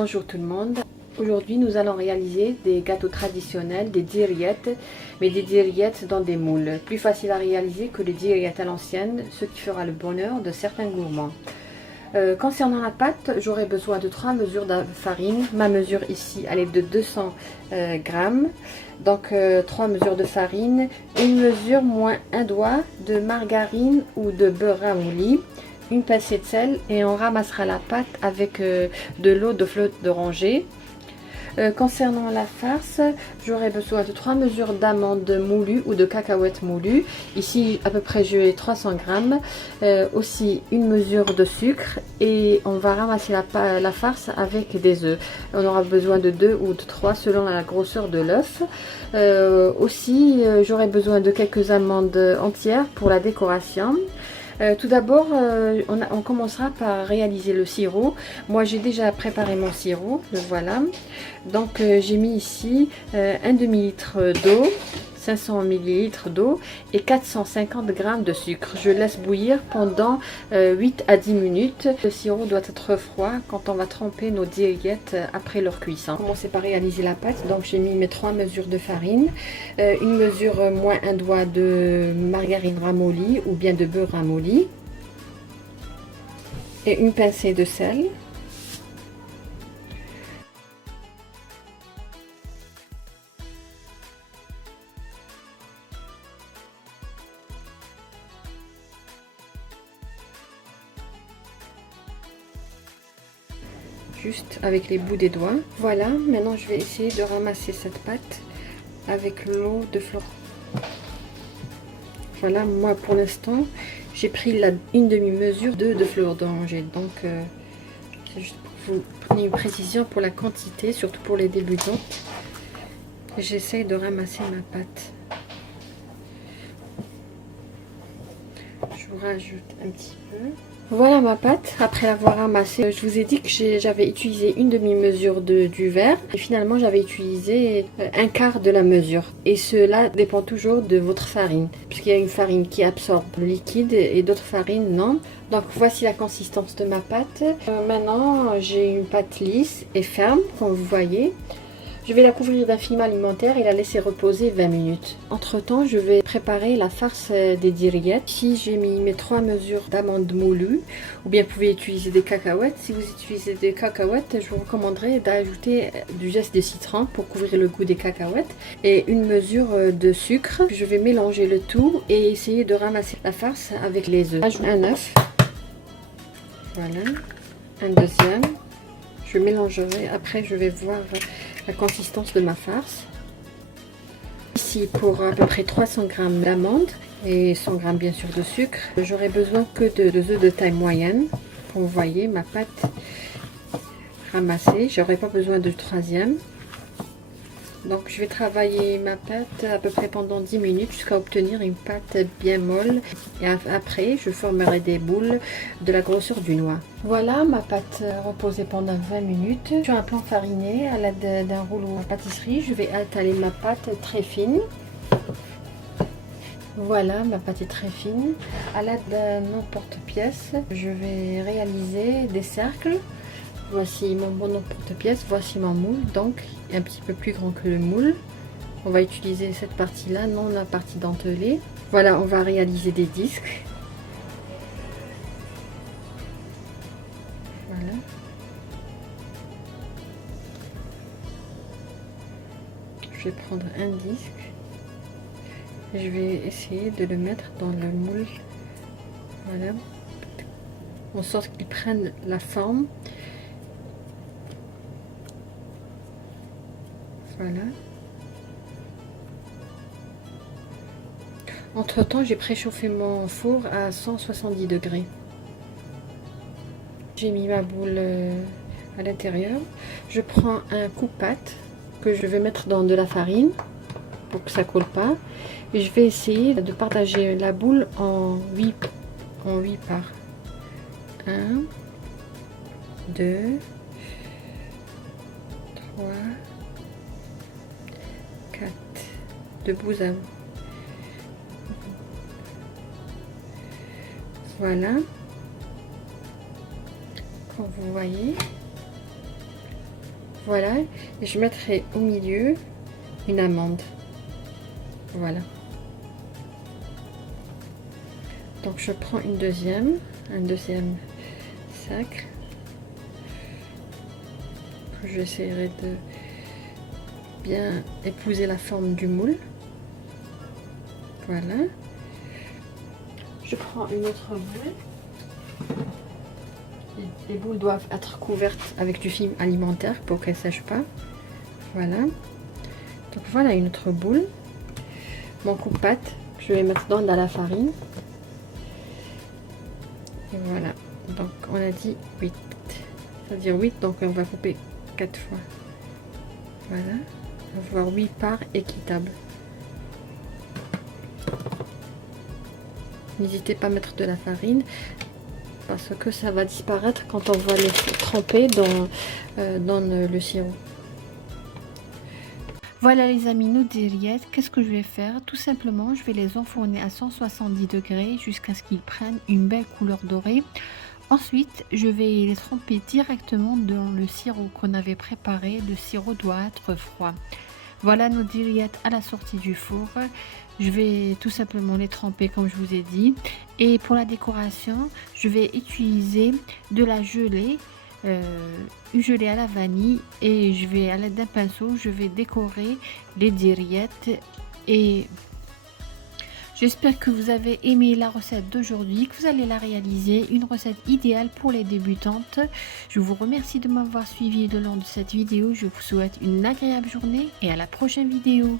Bonjour tout le monde. Aujourd'hui nous allons réaliser des gâteaux traditionnels, des diriettes, mais des diriettes dans des moules. Plus facile à réaliser que les diriettes à l'ancienne, ce qui fera le bonheur de certains gourmands. Concernant la pâte, j'aurai besoin de 3 mesures de farine. Ma mesure ici, elle est de 200 grammes. Donc 3 mesures de farine, une mesure moins un doigt de margarine ou de beurre ramolli, une pincée de sel et on ramassera la pâte avec de l'eau de fleur d'oranger. Concernant la farce, j'aurai besoin de 3 mesures d'amandes moulues ou de cacahuètes moulues. Ici, à peu près, j'ai 300 grammes. Aussi, une mesure de sucre et on va ramasser la farce avec des œufs. On aura besoin de 2 ou de 3 selon la grosseur de l'œuf. Aussi, j'aurai besoin de quelques amandes entières pour la décoration. Tout d'abord, on commencera par réaliser le sirop. Moi, j'ai déjà préparé mon sirop, le voilà. Donc, j'ai mis ici un demi-litre d'eau, 500 ml d'eau et 450 g de sucre. Je laisse bouillir pendant 8 à 10 minutes. Le sirop doit être froid quand on va tremper nos diriettes après leur cuisson. Commencer par réaliser la pâte. Donc, j'ai mis mes 3 mesures de farine, une mesure moins un doigt de margarine ramollie ou bien de beurre ramolli et une pincée de sel. Juste avec les bouts des doigts. Voilà, maintenant je vais essayer de ramasser cette pâte avec l'eau de fleur. Voilà, moi pour l'instant j'ai pris une demi-mesure de fleur d'oranger. Donc c'est juste pour vous prendre une précision pour la quantité, surtout pour les débutants. J'essaye de ramasser ma pâte. Je vous rajoute un petit peu. Voilà ma pâte, après l'avoir ramassée. Je vous ai dit que j'avais utilisé une demi-mesure du verre. Et finalement, j'avais utilisé un quart de la mesure. Et cela dépend toujours de votre farine. Puisqu'il y a une farine qui absorbe le liquide et d'autres farines non. Donc voici la consistance de ma pâte. Maintenant, j'ai une pâte lisse et ferme, comme vous voyez. Je vais la couvrir d'un film alimentaire et la laisser reposer 20 minutes. Entre temps, je vais préparer la farce des diriettes. Ici, j'ai mis mes 3 mesures d'amandes moulues, ou bien vous pouvez utiliser des cacahuètes. Si vous utilisez des cacahuètes, je vous recommanderais d'ajouter du zeste de citron pour couvrir le goût des cacahuètes et une mesure de sucre. Je vais mélanger le tout et essayer de ramasser la farce avec les œufs. J'ajoute un œuf. Voilà, un deuxième. Je mélangerai, après je vais voir la consistance de ma farce. Ici pour à peu près 300 g d'amandes et 100 g bien sûr de sucre. J'aurai besoin que de œufs de taille moyenne. Comme vous voyez ma pâte ramassée, j'aurai pas besoin de troisième. Donc je vais travailler ma pâte à peu près pendant 10 minutes jusqu'à obtenir une pâte bien molle. Et après je formerai des boules de la grosseur du noix. Voilà ma pâte reposée pendant 20 minutes. Sur un plan fariné à l'aide d'un rouleau à pâtisserie, je vais étaler ma pâte très fine. Voilà, ma pâte est très fine. À l'aide d'un emporte-pièce, je vais réaliser des cercles. Voici mon bon emporte-pièce, voici mon moule, donc un petit peu plus grand que le moule. On va utiliser cette partie-là, non la partie dentelée. Voilà, on va réaliser des disques. Voilà. Je vais prendre un disque. Et je vais essayer de le mettre dans le moule. Voilà. En sorte qu'il prenne la forme. Voilà. Entre temps, j'ai préchauffé mon four à 170 degrés. J'ai mis ma boule à l'intérieur. Je prends un coupe-pâte que je vais mettre dans de la farine pour que ça colle pas. Et je vais essayer de partager la boule en 8 parts. 1, 2, 3, 4, de bout à bout. Voilà, comme vous voyez. Voilà, et je mettrai au milieu une amande. Voilà. Donc je prends un deuxième sac. J'essaierai de bien épouser la forme du moule. Voilà. Je prends une autre boule. Les boules doivent être couvertes avec du film alimentaire pour qu'elles ne sèchent pas. Voilà. Donc voilà une autre boule. Mon coupe-pâte, je vais mettre dans la farine. Et voilà. Donc on a dit 8. C'est-à-dire 8, donc on va couper 4 fois. Voilà. On va voir 8 parts équitables. N'hésitez pas à mettre de la farine parce que ça va disparaître quand on va les tremper dans le sirop. Voilà les amis, nos diriettes. Qu'est-ce que je vais faire? Tout simplement, je vais les enfourner à 170 degrés jusqu'à ce qu'ils prennent une belle couleur dorée. Ensuite, je vais les tremper directement dans le sirop qu'on avait préparé. Le sirop doit être froid. Voilà nos diriettes à la sortie du four. Je vais tout simplement les tremper comme je vous ai dit. Et pour la décoration, je vais utiliser de la gelée, une gelée à la vanille. Et je vais, à l'aide d'un pinceau, je vais décorer les diriettes. Et j'espère que vous avez aimé la recette d'aujourd'hui, que vous allez la réaliser, une recette idéale pour les débutantes. Je vous remercie de m'avoir suivi le long de cette vidéo. Je vous souhaite une agréable journée et à la prochaine vidéo.